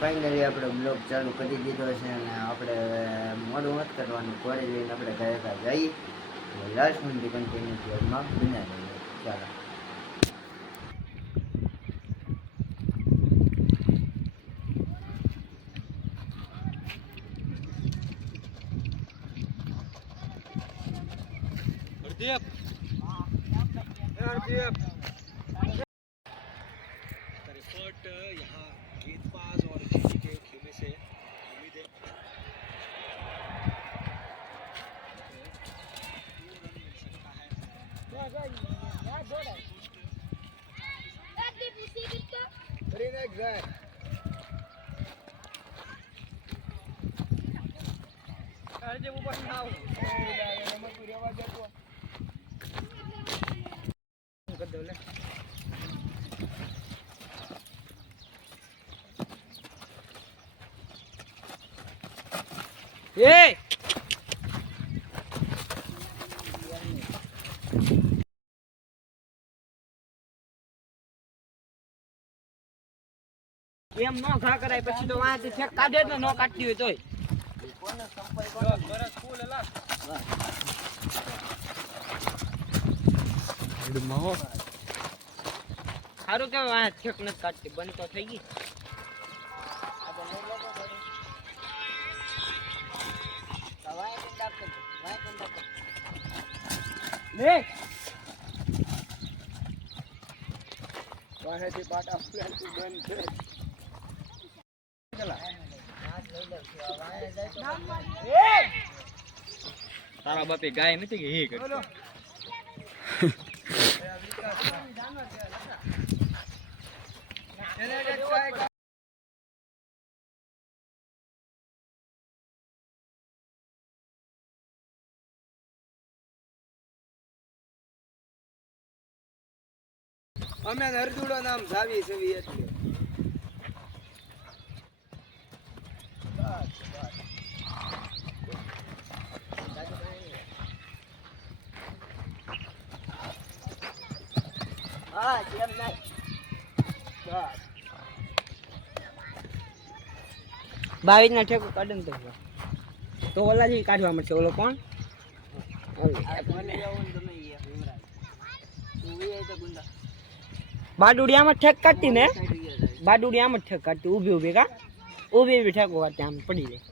Finally આપણે blog ચાલુ કરી દીધો છે અને આપણે મોડું નથી કરવાનું. ઘરે જઈને આપણે ઘરે જઈએ લાસ્ટ મિનિટ કન્ટિન્યુ બ્લોગમાં બનાવી દઈએ. ચાલો. रिफर्ट यहाँ गेंदबाज और खेल के खेलने से उम्मीद है એમ નો ઘા કરાય પછી તો વાંથી ફેક કાઢે ને નો કાઢતી હોય તોય સારું કે વાંચ ફેક નથી કાઢતી બંધ તો થઈ ગઈ તારા બાપે ગાય નથી કે હે કરતો અમે હરદુડો નામ જાવી સવી એટલે હા કેમ નહીં બાવીસ ના ઠેકો કાઢે ને તો ઓલા જ કાઢવા મળશે ઓલો કોણ બાડુડી આમ જ ઠેક કાઢતી ને બાડુડી આમ જ ઠેક કાઢતી ઊભી ઊભી કા ઊભી ઊભી ઠેકો કાઢતી આમ પડી જાય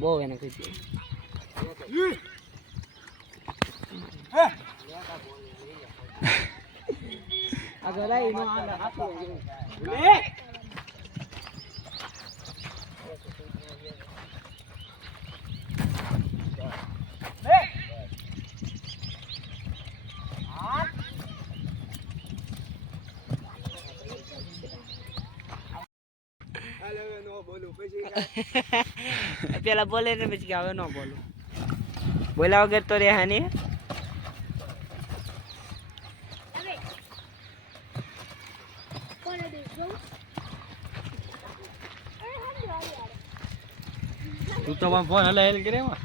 બહુ એને કહી આગળ આવી નો આપો પેલા બોલે ને પછી કે હવે ન બોલું બોલ્યા વગર તો રહ્યા નહીં તું તો ફોન હલા હેલ કરે માં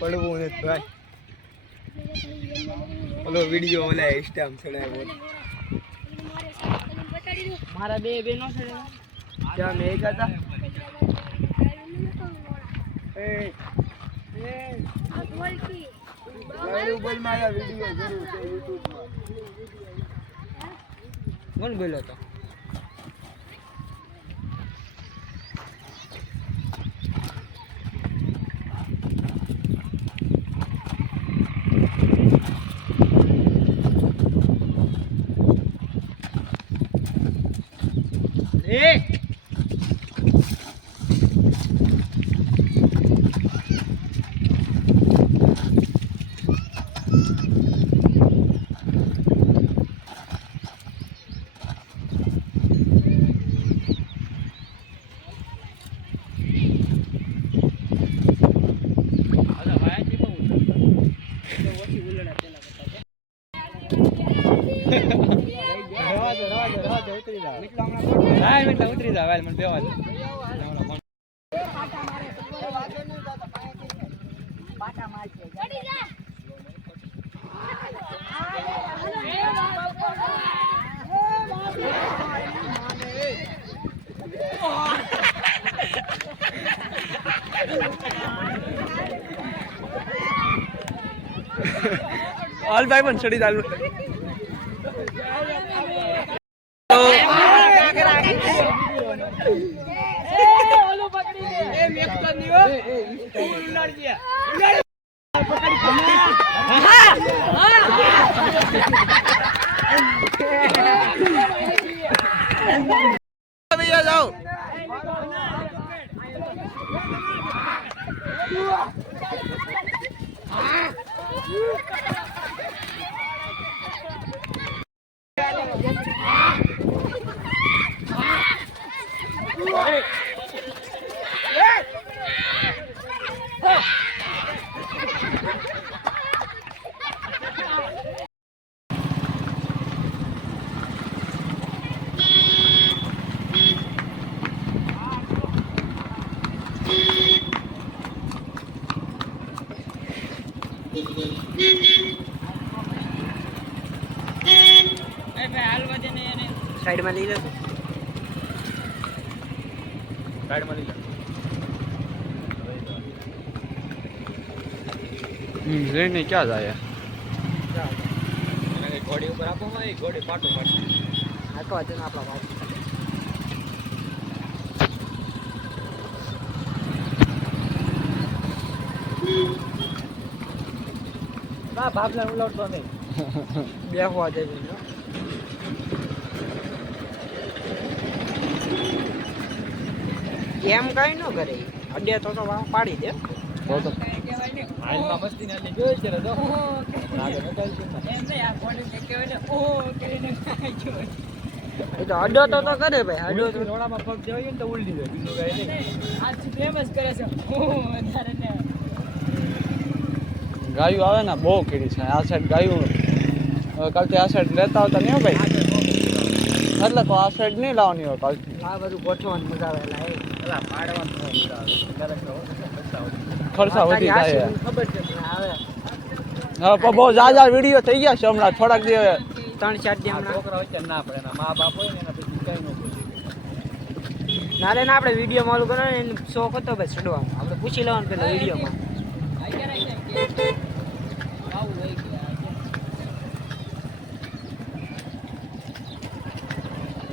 પડવું ને ભાઈ ઓલો વિડિયો ઓલા ઇન્સ્ટામ ચડાવ્યો મારા બે બેનો છે ત્યાં મેં હતા મોબાઈલ માં આ વિડિયો જરૂર છે YouTube માં. કોણ બોલ્યો તો ઉતરી જા મને બેવા દે. ઓલ ભાઈ પણ ચડી ચાલુ. भैया जाओ. साइड में ले लो साइड में ले लो. ને ક્યાં જાય ઘોડી ઉપર આપો માં ઘોડી પાટો પાડી આખો વજન આપણા ભાવ ના ભાગને ઉલાવતો નહીં. બેહવા દેજો એમ કઈ ન કરે અડે તો પાડી દે હાલમાં મસ્તી ના જોઈ છે તો એ તો અડો તો કરે ભાઈ અડો તો રોડામાં પગ દેવાય ને તો ઉલડી જાય બીજું કઈ નહીં. ગાયું આવે ને બહુ કીડી છે આ સાઈડ ગાયું કાલથી આ સાઈડ લેતા આવતા નહીં હો ભાઈ એટલે તો આ સાઈડ નહીં લાવવાની હોય કાલથી આ બધું ગોઠવવાનું મજા આવે પેલા પાડવાનું ખર્ચા વધી જાય ખબર છે પણ આવે હા પણ બહુ જાજા વિડીયો થઈ ગયા છે હમણાં થોડાક દિવસ 3-4 દી હમણાં છોકરા વચ્ચે ના પડે એના મા બાપ હોય ને એના પછી કઈ ન બોલે. નારે ના આપણે વિડીયો માલું કરો ને એનો શોખ હતો ભાઈ ચડવાનો આપણે પૂછી લેવાનું પેલા વિડીયોમાં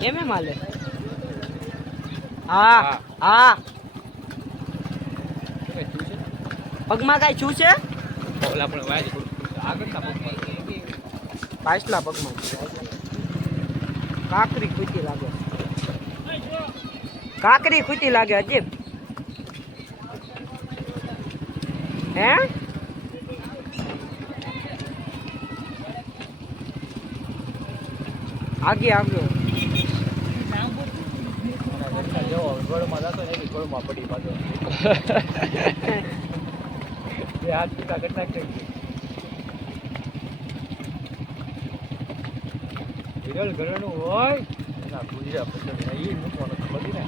કેમ એમ હાલે હા હા પગમાં કાંઈ છું છે ઓલા પણ વાય આગળના પગમાં પાછલા પગમાં કાકરી ખૂટી લાગે કાકરી ખૂટી લાગે અજીબ હે આગે આવ્યો જો ગોળમાં જતો ને એની ગોળમાં પડી પાછો બે હાથ પીતા ઘટના થઈ ગઈ. વિરલ ઘરનું હોય એના ભૂજ્યા પછી એ મૂકવાનો બધી ને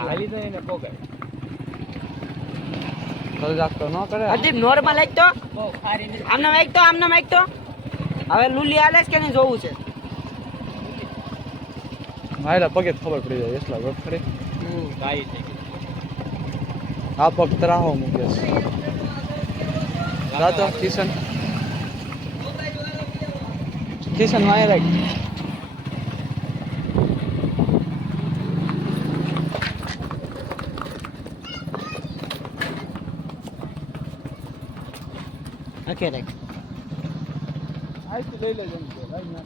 હાલી તો એને પોગાય મજાક તો ન કરે હજી નોર્મલ એક તો આમનામ એક તો હવે લુલી હાલે છે કે નહીં જોવું છે. મારા પગે જ ખબર પડી જાય એટલા વખત ખરી ગાય થઈ ગઈ. આ પગ તરાહો મૂકે છે રાતો કિશન માં રાખ ઓકે રાઈટ આઈ તો લઈ લેજો ભાઈ ના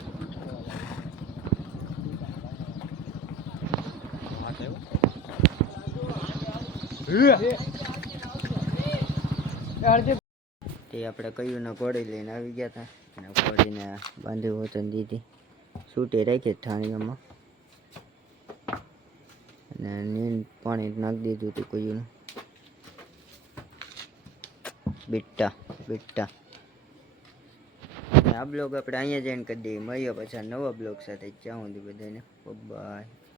તે આપણે કયું ના ઘોડી લઈને આવી ગયા હતા અને ઘોડીને બાંધી વતન દીધી છૂટી રાખી ઠાણીઓમાં અને નીંદ પાણી નાખી દીધું હતું કયું બીટા આ બ્લોગ આપણે અહીંયા જઈને કરી દઈએ મળીએ પછી નવા બ્લોગ સાથે જ્યાં સુધી બધાને બાય.